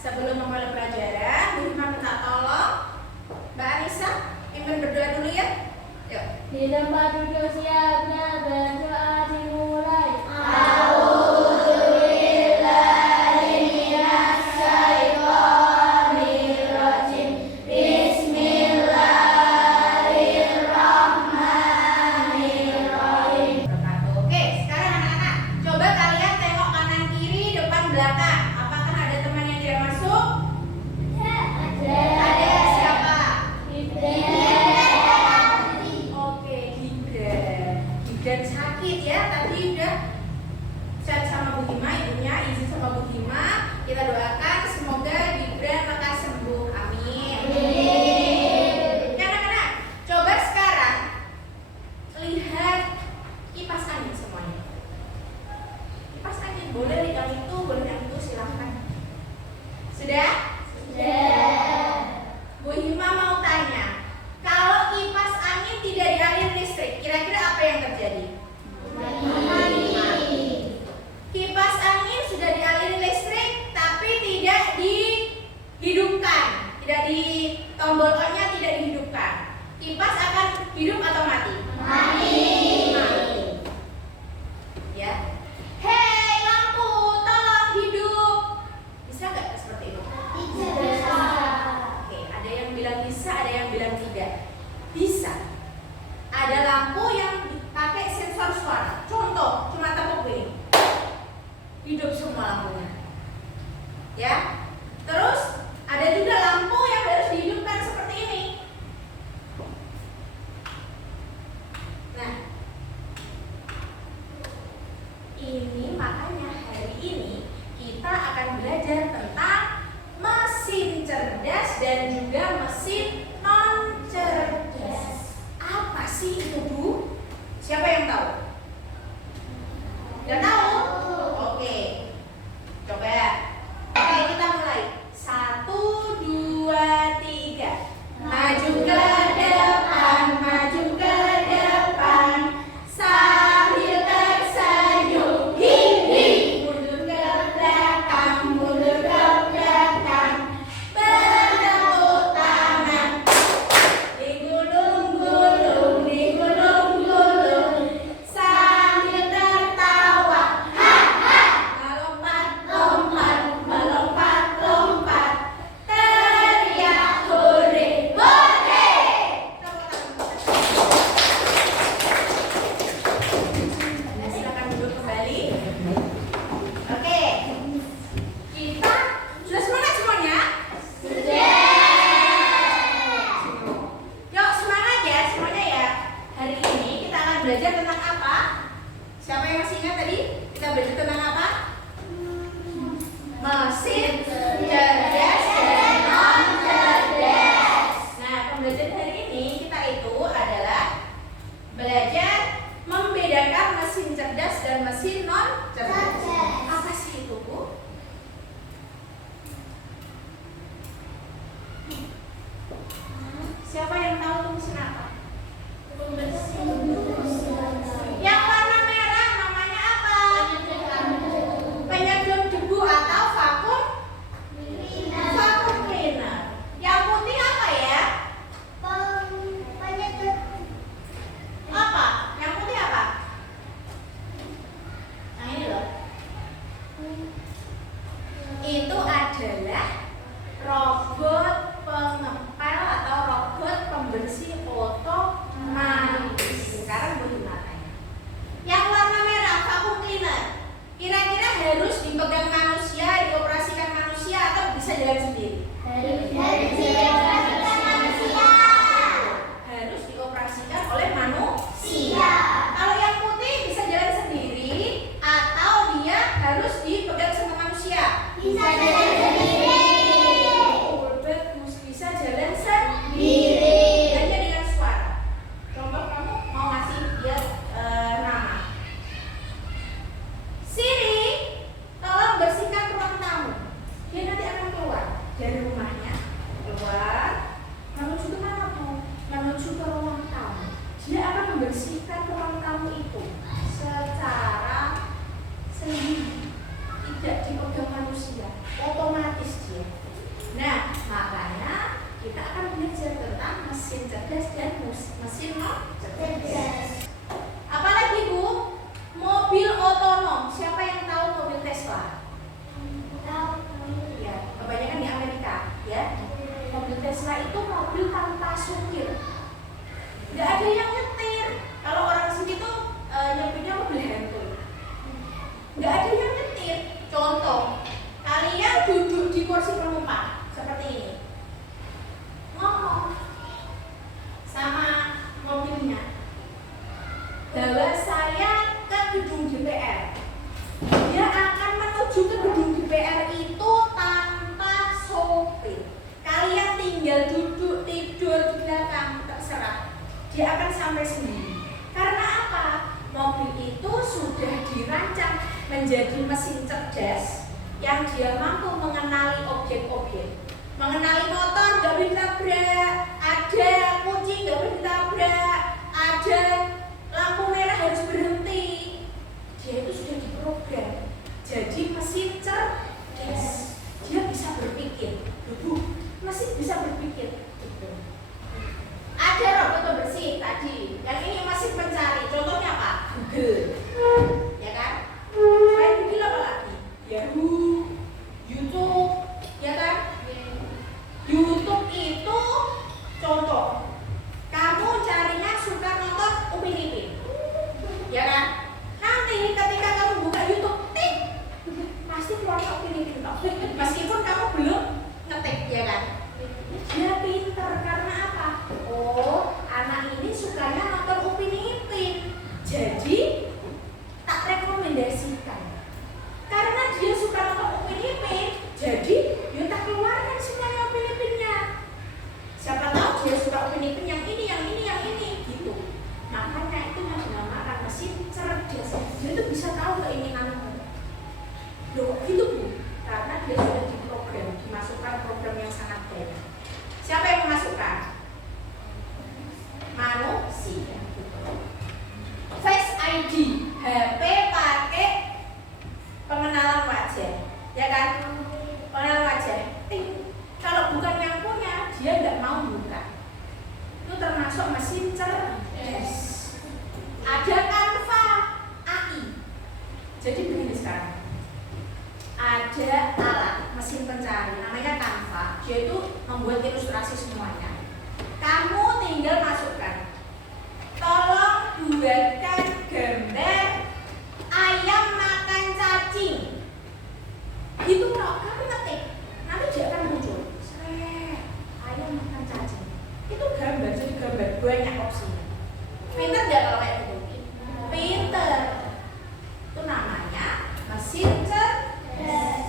Sebelum memulai pelajaran, Bu Hima minta tolong Mbak Anissa, Iman berdoa dulu ya. Yuk. Di tempat duduk siapnya berdoa dimulai. Oke, sekarang anak-anak, coba kalian tengok kanan kiri, depan belakang. Apakah ada teman yang tidak masuk? Ada siapa? Oke, Gibran sakit ya, tadi udah chat sama Bu Hima, ibunya izin sama Bu Hima. Kita doakan semoga Gibran lekas sembuh. Amin. Ya, anak-anak, coba sekarang lihat kipas angin semuanya. Kipas angin boleh yang itu, boleh yang itu, silahkan. Sudah? Bu Hima mau tanya, kalau kipas angin tidak dialiri listrik, kira-kira apa yang terjadi? Kipas angin sudah dialiri listrik, tapi tidak dihidupkan, tidak di tombol on-nya tidak dihidupkan. Kipas akan hidup atau mati? Mati. Ya. Hei lampu, tolong hidup. Bisa nggak seperti itu? Oke, ada yang bilang bisa, ada yang bilang tidak. Bisa. Ada lampu yang pakai sensor suara. Contoh, cuma tepuk ini. Hidup semua lampunya. Ya. Terus ada juga lampu yang harus dihidupkan seperti ini. Nah, ini makanya hari ini kita akan belajar tentang mesin cerdas dan juga mesin non cerdas. Apa sih itu, Bu? Siapa yang tahu? Gak tahu? Oke. Coba. Oke, kita mulai. 1, 2, 3. Maju ke depan, maju ke depan. Sambil tersenyum, hihi. Mundur ke belakang, mundur ke belakang. Bertepuk tangan. Digulung-gulung, digulung-gulung. Sambil tertawa, ha-ha. Melompat-lompat, melompat-lompat. Teriak hore, hore. Silakan duduk kembali. Oke, kita sudah semangat semuanya? Yuk semangat ya semuanya ya. Hari ini kita akan belajar tentang apa? Siapa yang masih ingat tadi? Kita belajar tentang apa? Mesin cerdas dan non cerdas. Nah, pembelajaran hari ini kita itu adalah belajar membedakan mesin cerdas dan mesin non cerdas. Apa sih itu, Bu? Siapa yang tahu itu mesin apa? Yang warna merah namanya apa? Penyedot debu atau vakum cleaner. Yang putih apa ya? Apa? Yang putih apa? Yang ini loh. Itu adalah robot pengepel atau robot pembersih otomatis. Sekarang boleh matanya. Yang warna merah vacuum cleaner. Kira-kira harus dipegang manusia, dioperasikan manusia atau bisa jalan sendiri? Harus dioperasikan oleh manusia. Kalau yang putih bisa jalan sendiri atau dia harus dipegang sama manusia? Bisa jalan sendiri. Oh, bagus, bisa jalan sendiri. Hanya dengan suara. Contoh kamu mau ngasih dia nama. Siri, tolong bersihkan ruang tamu. Dia nanti akan keluar dari rumahnya. nggak ada yang nyetir. Kalau orang sini tuh nyebutnya mobil hantu. Nggak ada yang nyetir. Contoh, kalian duduk di kursi penumpang seperti ini, ngomong sama mobilnya, bawa saya ke gedung DPR. Dia akan menuju ke gedung DPR itu tanpa sopir. Kalian tinggal duduk tidur di belakang, terserah. Dia akan sampai sendiri. Karena apa? Mobil itu sudah dirancang menjadi mesin cerdas yang dia mampu mengenali objek-objek. Mengenali motor nggak boleh ditabrak, ada kucing nggak boleh ditabrak, ada lampu merah harus berhenti. Dia itu sudah diprogram jadi mesin cerdas. Dia bisa berpikir. Mesin bisa berpikir. Ada robot pembersih tadi, yang ini mesin pencari. Contohnya apa? Google, ya kan? Selain Google apa lagi? Yahoo, YouTube, ya kan? YouTube itu contoh. Kamu carinya suka nonton Upin Ipin, ya kan? Nanti ketika kamu buka YouTube, pasti keluar Upin Ipin toh. Meskipun kamu belum ngetik, ya kan? Dia pinter karena apa? Oh, anak ini sukanya nonton Upin Ipin. Jadi tak rekomendasikan. Karena dia suka nonton Upin Ipin, jadi dia tak keluarkan semuanya Upin Ipinnya. Siapa tahu dia suka Upin Ipin yang ini, yang ini, yang ini, gitu. Makanya itu yang dinamakan mesin cerdas. Dia tuh bisa tahu keinginanmu. Loh, gitu Bu? Karena dia sudah diprogram, dimasukkan program yang sangat baik. Siapa yang memasukkan? Manusia. Face ID, HP pakai pengenalan wajah, ya kan? Pengenalan wajah. Kalau bukan yang punya, dia nggak mau buka. Itu termasuk mesin cerdas. Ada Canva AI. Jadi begini sekarang. Ada alat mesin pencari namanya Canva. Dia itu membuat ilustrasi semuanya. Kamu tinggal masukkan. Tolong buatkan gambar ayam makan cacing. Itu kalau kamu ngetik, nanti dia akan muncul. Ayam makan cacing. Itu gambar, jadi gambar banyak opsinya. Pinter nggak kalau kayak gitu? Pinter. Itu namanya mesin cerdas.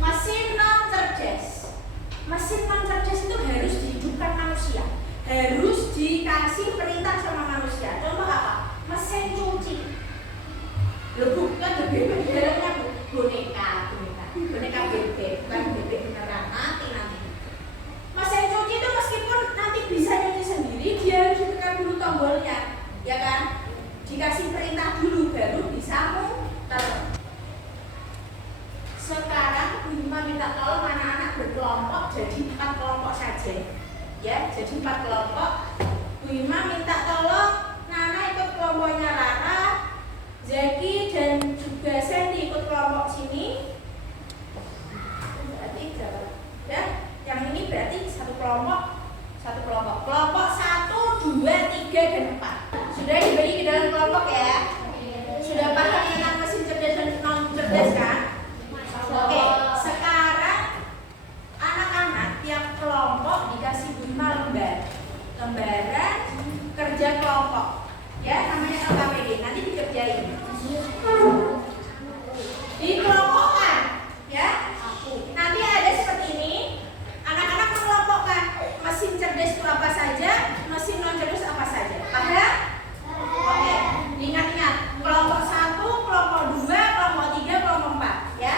Mesin non cerdas. Mesin non cerdas itu harus dihidupkan manusia, harus dikasih perintah sama manusia. Contoh apa? Mesin cuci. Loh bukan bebek di dalamnya boneka bebek, bukan bebek beneran. Nanti. Mesin cuci itu meskipun nanti bisa nyuci sendiri, dia harus ditekan dulu tombolnya, ya kan? Dikasih perintah dulu baru bisa muter. Sekarang Bu Hima minta tolong anak-anak berkelompok jadi 4 kelompok saja, ya. Jadi 4 kelompok. Bu Hima minta tolong Nana ikut kelompoknya Rara, Zeki dan juga Sandy ikut kelompok sini. Berarti ya, yang ini berarti satu kelompok. Kelompok 1, 2, 3 dan 4. Sudah dibagi ke dalam kelompok ya. Sudah paham tentang mesin cerdas dan non cerdas kan? Oke, sekarang anak-anak tiap kelompok dikasih 5 lembaran kerja kelompok, ya, namanya LKPD. Nanti dikerjain, dikelompokkan, ya. Nanti ada seperti ini. Anak-anak mengelompokkan mesin cerdas itu apa saja, mesin non cerdas apa saja. Paham? Oke, ingat-ingat kelompok 1, kelompok 2, kelompok 3, kelompok 4, ya.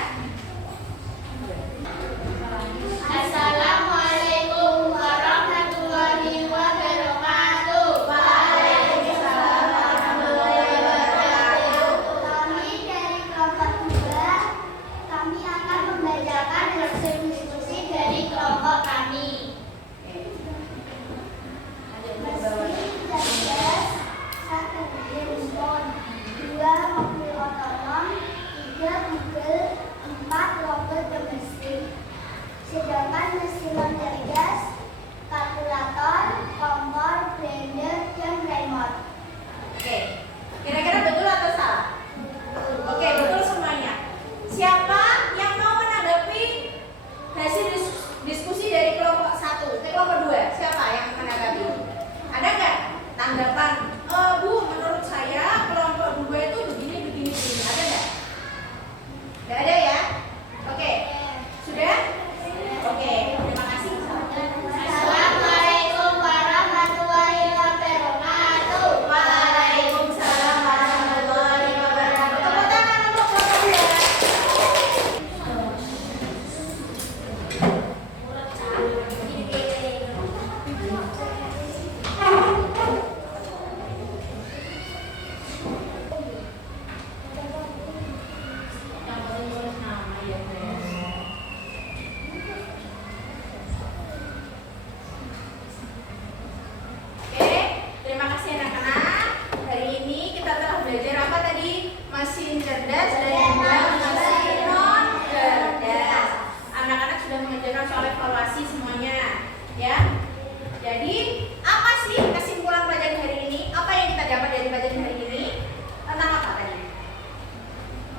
Assalamualaikum warahmatullahi wabarakatuh. Waalaikumsalam warahmatullahi wabarakatuh. Kami dari kelompok 2, kami akan membacakan hasil diskusi dari kelompok kami. Mesin cerdas, 1 handphone, 2 mobil otonom, 3 Google, 4 robot domestik. Sedangkan mesin non cerdas, kalkulator, kompor, blender, mengerjakan soal evaluasi semuanya, ya. Jadi apa sih kesimpulan pelajaran hari ini? Apa yang kita dapat dari pelajaran hari ini? Tentang apa tadi?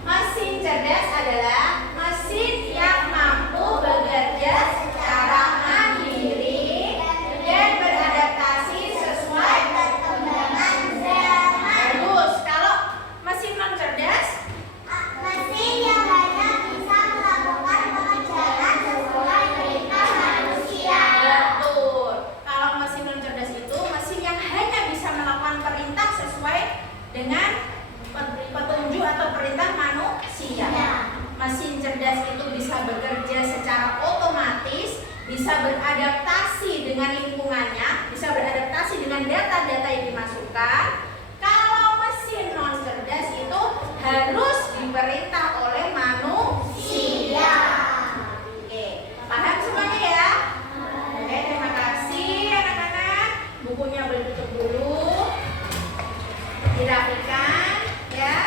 Mesin cerdas adalah mesin yang mampu bekerja secara mandiri dan beradaptasi sesuai Perkembangan zaman. bagus. Kalau mesin non cerdas, Mesin yang hanya bisa melakukan pekerjaan sesuai perintah manusia. betul. Kalau mesin non cerdas itu mesin yang hanya bisa melakukan perintah sesuai dengan petunjuk atau perintah manusia. Mesin cerdas itu bisa bekerja secara otomatis, bisa beradaptasi dengan lingkungannya, bisa beradaptasi dengan data-data yang dimasukkan. Kalau mesin non cerdas itu harus diperintah oleh manusia. Oke, paham semuanya ya? Oke, terima kasih anak-anak. Bukunya boleh ditutup dulu, dirapikan ya.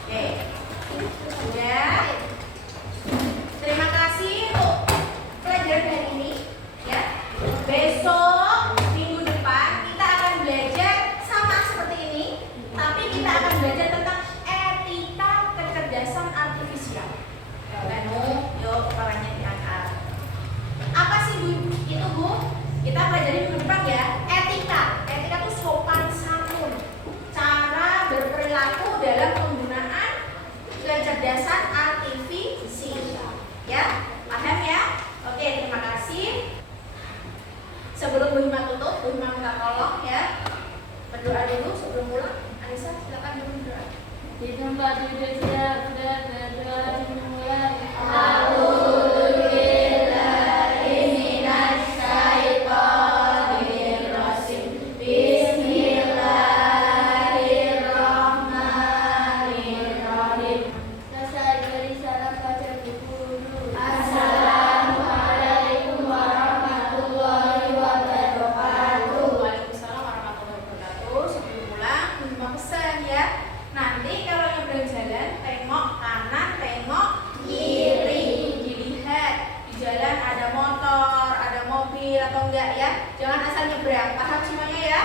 Oke, sudah. Terima kasih untuk pelajaran hari ini ya. Besok minggu depan kita akan belajar sama seperti ini, tapi kita akan belajar tentang etika kecerdasan artifisial. Yuk kepalanya diangkat. Apa sih Bu? Itu Bu, kita pelajari minggu depan ya. Etika. Etika itu sopan santun, cara berperilaku dalam penggunaan kecerdasan artifisial. Ya, paham ya? Oke, terima kasih. Sebelum Bu Hima tutup, Bu Hima minta tolong ya berdoa dulu sebelum pulang. Anissa, silakan dulu berdoa. Di tempat duduk siap dan berdoa dimulai. Bismillahirrahmanirrahim. Selesai beri salam pada bu guru. Assalamualaikum warahmatullahi wabarakatuh. Waalaikumsalam warahmatullahi wabarakatuh. Sebelum pulang, cuma pesan ya. Nanti kalau nyebrang jalan, tengok kanan, tengok kiri. Dilihat di jalan ada motor, ada mobil atau enggak ya. Jangan asal nyebrang. Paham semuanya ya?